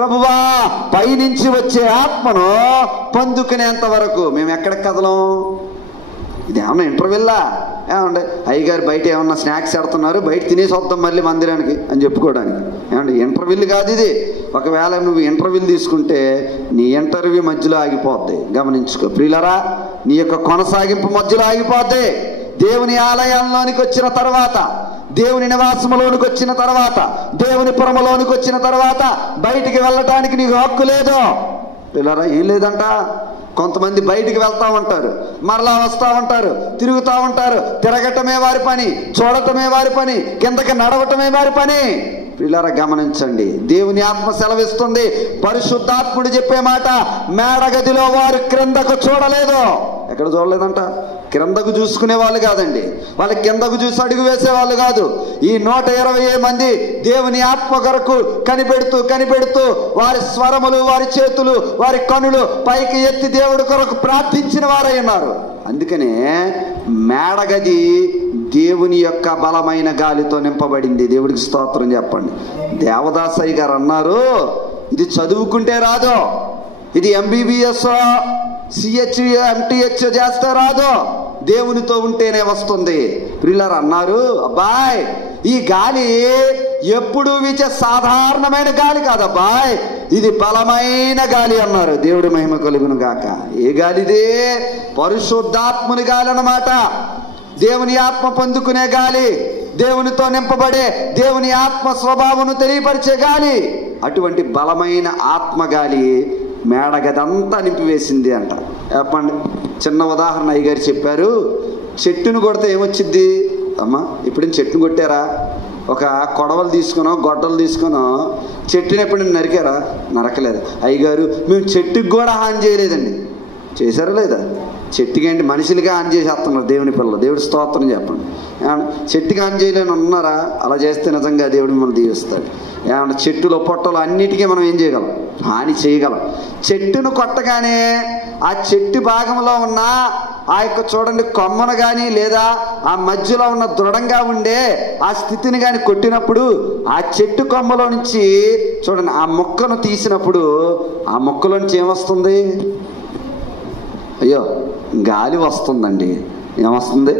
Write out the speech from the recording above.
ప్రభువా పైనుంచి వచ్చే ఆత్మను పొందుకునేంత వరకు మేము ఎక్కడికి కదలం. ఇది ఏమన్నా ఇంటర్వెల్లా? ఏమండి అయ్యగారు బయట ఏమన్నా స్నాక్స్ పెడుతున్నారు, బయట తినేసి వద్దాం మళ్ళీ మందిరానికి అని చెప్పుకోవడానికి. ఏమండి ఇంటర్వ్యూలు కాదు ఇది. ఒకవేళ నువ్వు ఇంటర్వ్యూలు తీసుకుంటే నీ ఇంటర్వ్యూ మధ్యలో ఆగిపోద్ది. గమనించుకో ప్రియులరా, నీ యొక్క కొనసాగింపు మధ్యలో ఆగిపోద్ది. దేవుని ఆలయంలోనికి వచ్చిన తర్వాత, దేవుని నివాసంలోనికి వచ్చిన తర్వాత, దేవుని పురములోనికి వచ్చిన తర్వాత బయటికి వెళ్ళటానికి నీకు హక్కు లేదు. పిల్లరా ఏం లేదంట. కొంతమంది బయటికి వెళ్తూ ఉంటారు, మరలా వస్తూ ఉంటారు, తిరుగుతూ ఉంటారు. తిరగటమే వారి పని, చూడటమే వారి పని, కిందకి నడవటమే వారి పని. పిల్లరా గమనించండి, దేవుని ఆత్మ సెలవిస్తుంది, పరిశుద్ధాత్ముడు చెప్పే మాట, మేడగదిలో వారు క్రిందకు చూడలేదు. ఎక్కడ చూడలేదంట? క్రిందకు చూసుకునే వాళ్ళు కాదండి, వాళ్ళ కిందకు చూసి అడుగు వేసేవాళ్ళు కాదు. ఈ 120 మంది దేవుని ఆత్మ కొరకు కనిపెడుతూ వారి స్వరములు, వారి చేతులు, వారి కనులు పైకి ఎత్తి దేవుడి కొరకు ప్రార్థించిన వారై ఉన్నారు. అందుకనే మేడగది దేవుని యొక్క బలమైన గాలితో నింపబడింది. దేవుడికి స్తోత్రం చెప్పండి. దేవదాసయ్య గారు అన్నారు, ఇది చదువుకుంటే రాదు, ఇది MBBS CH MTH చేస్తే రాదు, దేవునితో ఉంటేనే వస్తుంది. ప్రియులారా అన్నారు, అబ్బాయ్ ఈ గాలి ఎప్పుడు వీచే సాధారణమైన గాలి కాదబ్బాయ్, ఇది బలమైన గాలి అన్నారు. దేవుడి మహిమ కలుగును గాక. ఏ గాలిదే? పరిశుద్ధాత్ముని గాలి అన్నమాట. దేవుని ఆత్మ పొందుకునే గాలి, దేవునితో నింపబడే దేవుని ఆత్మ స్వభావమును తెలియపరిచే గాలి. అటువంటి బలమైన ఆత్మ గాలి మేడగదంతా నింపివేసింది అంట. చెప్పండి, చిన్న ఉదాహరణ అయ్యగారు చెప్పారు. చెట్టును కొడితే ఏమొచ్చిద్ది అమ్మా? ఇప్పుడేం చెట్టును కొట్టారా? ఒక కొడవలు తీసుకునో గొడ్డలు తీసుకునో చెట్టుని ఎప్పుడైనా నరికారా? నరకలేదు. అయ్యగారు మేము చెట్టుకి కూడా హాని చేయలేదండి. చేశారా లేదా? చెట్టుకి ఏంటి, మనుషులుగా హాని చేసేస్తున్నారు దేవుని పిల్లలు. దేవుడి స్తోత్రం చెప్పండి. ఏమన్నా చెట్టుకి హాని చేయలేని ఉన్నారా? అలా చేస్తే నిజంగా దేవుడు మిమ్మల్ని దీవిస్తాడు. ఏమన్నా చెట్టులో పొట్టలు అన్నిటికీ మనం ఏం చేయగలం? హాని చేయగలం. చెట్టును కొట్టగానే ఆ చెట్టు భాగంలో ఉన్న ఆ యొక్క చూడండి కొమ్మను కానీ లేదా ఆ మధ్యలో ఉన్న దృఢంగా ఉండే ఆ స్థితిని కానీ కొట్టినప్పుడు ఆ చెట్టు కొమ్మలో నుంచి చూడండి ఆ మొక్కను తీసినప్పుడు ఆ మొక్కలో నుంచి ఏమొస్తుంది? అయ్యో గాలి వస్తుందండి. ఏమొస్తుంది?